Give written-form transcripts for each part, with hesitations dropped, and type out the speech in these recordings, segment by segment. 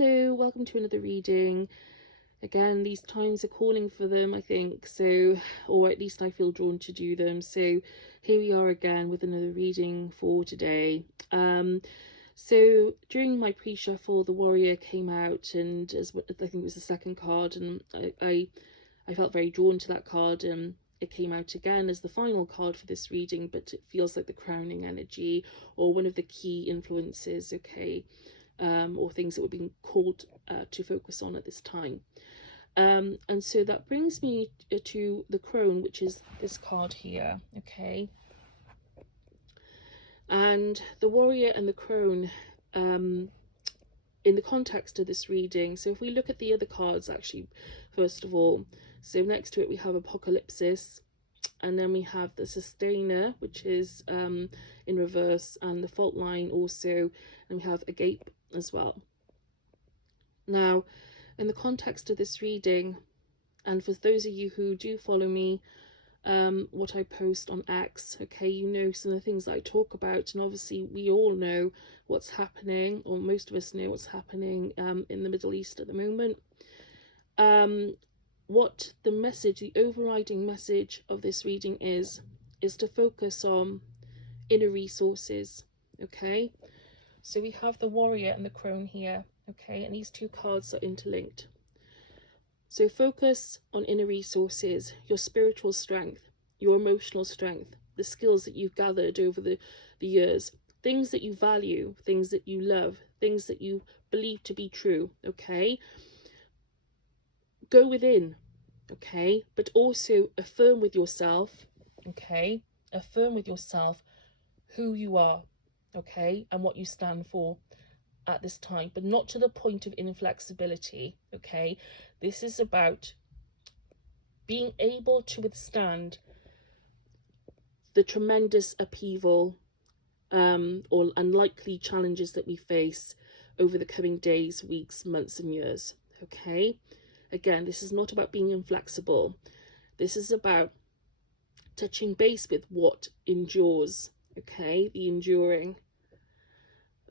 Hello, welcome to another reading. Again, these times are calling for them, I think, so, or at least I feel drawn to do them. So here we are again with another reading for today. So during my pre-shuffle, the Warrior came out, and as I think it was the second card, and I felt very drawn to that card, and it came out again as the final card for this reading, but it feels like the crowning energy or one of the key influences, okay, or things that we're being called to focus on at this time. And so that brings me to the crone, which is this card here, okay. And the Warrior and the crone, in the context of this reading, so if we look at the other cards, actually, first of all, so next to it we have apologise, and then we have the sustainer, which is in reverse, and the fault line also, and we have agape as well. Now, in the context of this reading, and for those of you who do follow me, what I post on X, okay, you know some of the things that I talk about, and obviously we all know what's happening, or most of us know what's happening in the Middle East at the moment. What the message, the overriding message of this reading is to focus on inner resources, okay. So we have the Warrior and the crone here, okay, and these two cards are interlinked. So focus on inner resources, your spiritual strength, your emotional strength, the skills that you've gathered over the years, things that you value, things that you love, things that you believe to be true, okay? Go within, okay? But also affirm with yourself, okay? Affirm with yourself who you are, okay, and what you stand for at this time, but not to the point of inflexibility, okay. This is about being able to withstand the tremendous upheaval or unlikely challenges that we face over the coming days, weeks, months and years, okay. Again, this is not about being inflexible. This is about touching base with what endures, okay, the enduring,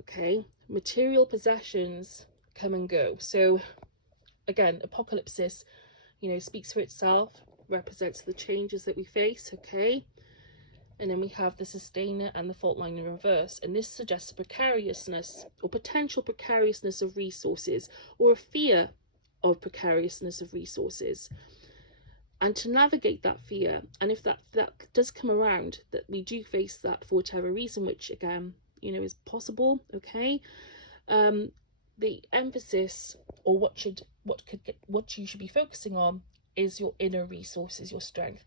okay. Material possessions come and go. So again, apologise, you know, speaks for itself, represents the changes that we face, okay. And then we have the sustainer and the fault line in reverse, and this suggests a precariousness or potential precariousness of resources, or a fear of precariousness of resources, and to navigate that fear. And if that does come around, that we do face that for whatever reason, which again, you know, is possible, okay, the emphasis, or what you should be focusing on, is your inner resources, your strength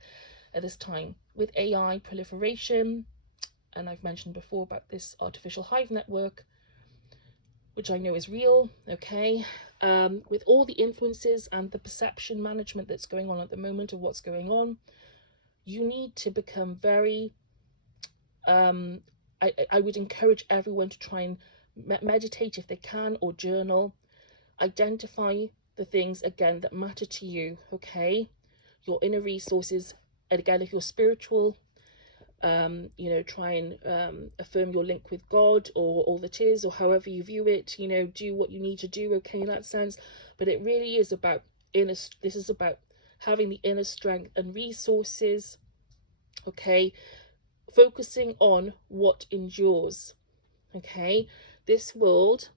at this time. With AI proliferation, and I've mentioned before about this artificial hive network, which I know is real, okay, with all the influences and the perception management that's going on at the moment of what's going on, you need to become very I would encourage everyone to try and meditate if they can, or journal. Identify the things again that matter to you, okay, your inner resources. And again, if you're spiritual, you know, try and affirm your link with God, or all that is, or however you view it, you know, do what you need to do, okay, in that sense. But it really is about this is about having the inner strength and resources, okay, focusing on what endures, okay. This world,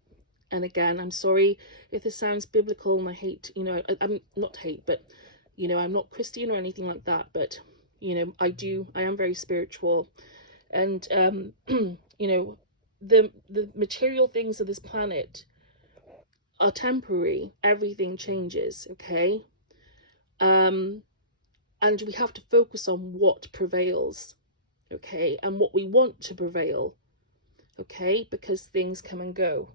and again, I'm sorry if this sounds biblical, and I hate, you know, I'm not hate, but, you know, I'm not Christian or anything like that, but, you know, I am very spiritual, and you know, the material things of this planet are temporary. Everything changes, okay, and we have to focus on what prevails, okay, and what we want to prevail, okay, because things come and go.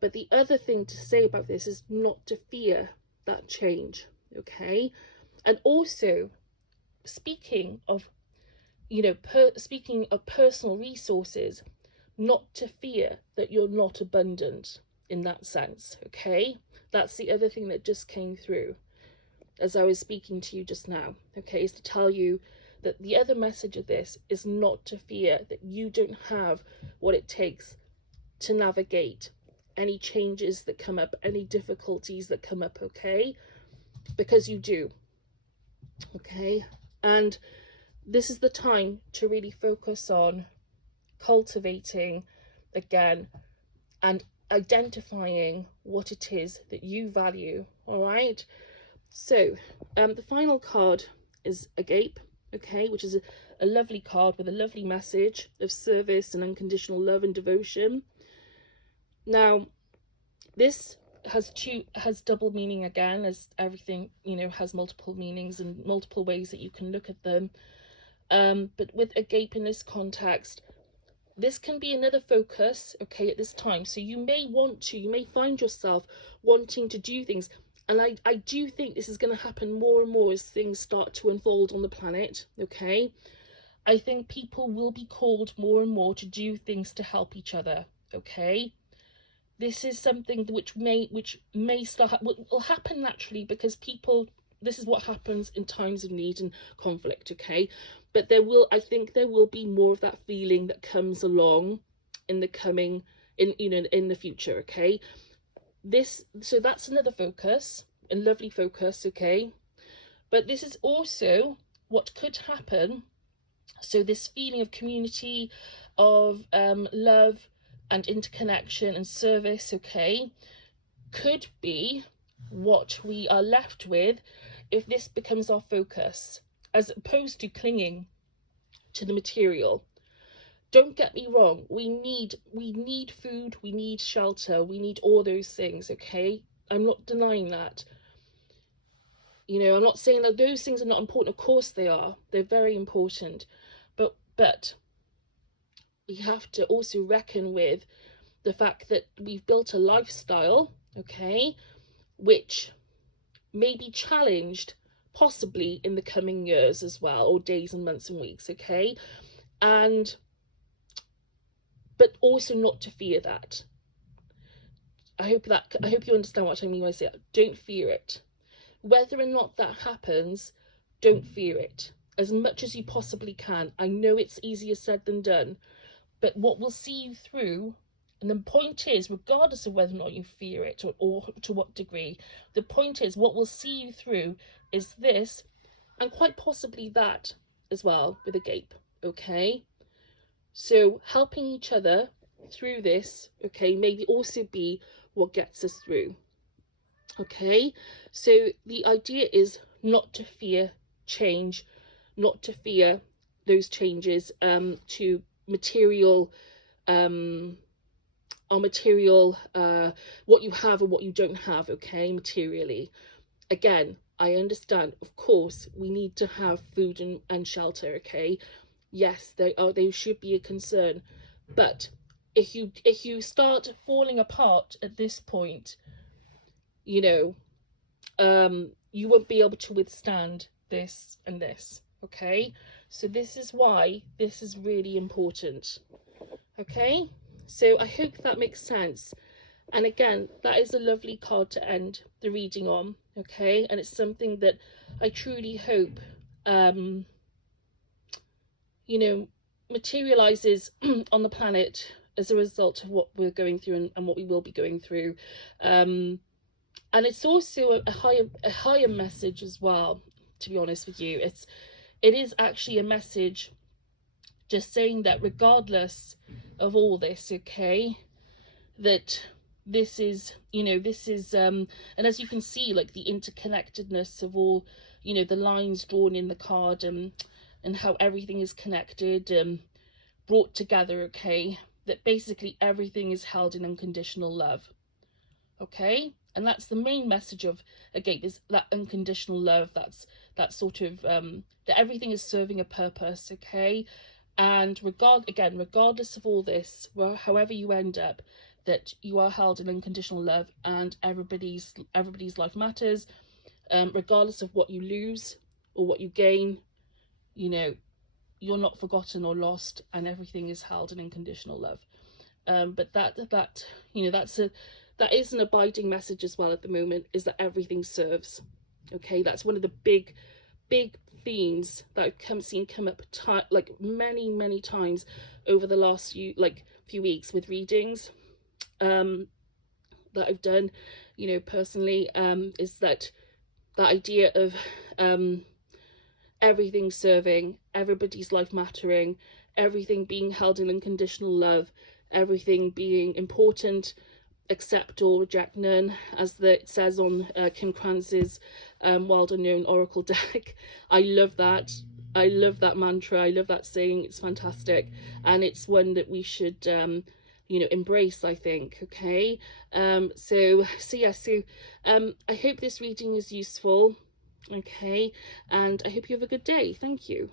But the other thing to say about this is not to fear that change, okay. And also, speaking of, you know, speaking of personal resources, not to fear that you're not abundant in that sense, okay. That's the other thing that just came through as I was speaking to you just now, okay, is to tell you that the other message of this is not to fear that you don't have what it takes to navigate any changes that come up, any difficulties that come up, okay? Because you do, okay? And this is the time to really focus on cultivating again and identifying what it is that you value, all right? So the final card is Agape, okay, which is a lovely card with a lovely message of service and unconditional love and devotion. Now, this has double meaning again, as everything, you know, has multiple meanings and multiple ways that you can look at them. But with Agape in this context, this can be another focus, okay, at this time. So you may find yourself wanting to do things. And I do think this is going to happen more and more as things start to unfold on the planet, okay? I think people will be called more and more to do things to help each other, okay? This is something which may start, will happen naturally, because people, this is what happens in times of need and conflict, okay? But I think there will be more of that feeling that comes along in the coming, in the future, okay? So that's another focus, a lovely focus, okay? But this is also what could happen. So this feeling of community, of love and interconnection and service, okay, could be what we are left with if this becomes our focus, as opposed to clinging to the material. Don't get me wrong, we need food, we need shelter, we need all those things, okay? I'm not denying that. You know, I'm not saying that those things are not important. Of course they are. They're very important. But we have to also reckon with the fact that we've built a lifestyle, okay, which may be challenged possibly in the coming years as well, or days and months and weeks, okay? But also not to fear that. I hope you understand what I mean when I say that. Don't fear it. Whether or not that happens, don't fear it as much as you possibly can. I know it's easier said than done, but what will see you through, and the point is, regardless of whether or not you fear it, or to what degree, the point is, what will see you through is this, and quite possibly that as well, with Agape, okay? So helping each other through this, okay, maybe also be what gets us through, okay? So the idea is not to fear change, not to fear those changes, to material, our material, what you have and what you don't have, okay, materially. Again, I understand, of course, we need to have food and shelter, okay? Yes, they should be a concern. But if you start falling apart at this point, you know, you won't be able to withstand this and this, okay? So this is why this is really important, okay? So I hope that makes sense. And again, that is a lovely card to end the reading on, okay? And it's something that I truly hope, you know, materializes on the planet as a result of what we're going through and what we will be going through. And it's also a higher message as well, to be honest with you. It is actually a message just saying that regardless of all this, okay, that this is, you know, this is and as you can see, like the interconnectedness of all, you know, the lines drawn in the card, and how everything is connected, brought together, okay, that basically everything is held in unconditional love, okay? And that's the main message of Agape, is that unconditional love, that sort of that everything is serving a purpose, okay? And regardless of all this, well, however you end up, that you are held in unconditional love, and everybody's life matters, regardless of what you lose or what you gain. You know, you're not forgotten or lost, and everything is held in unconditional love. But that you know, that is an abiding message as well at the moment, is that everything serves, okay? That's one of the big themes that I've seen come up like many times over the last few weeks with readings. that I've done, you know, personally, is that idea of everything serving, everybody's life mattering, everything being held in unconditional love, everything being important, accept or reject none, as it says on Kim Kranz's Wild Unknown Oracle deck. I love that. I love that mantra. I love that saying. It's fantastic, and it's one that we should, you know, embrace, I think. Okay, so I hope this reading is useful. Okay, and I hope you have a good day. Thank you.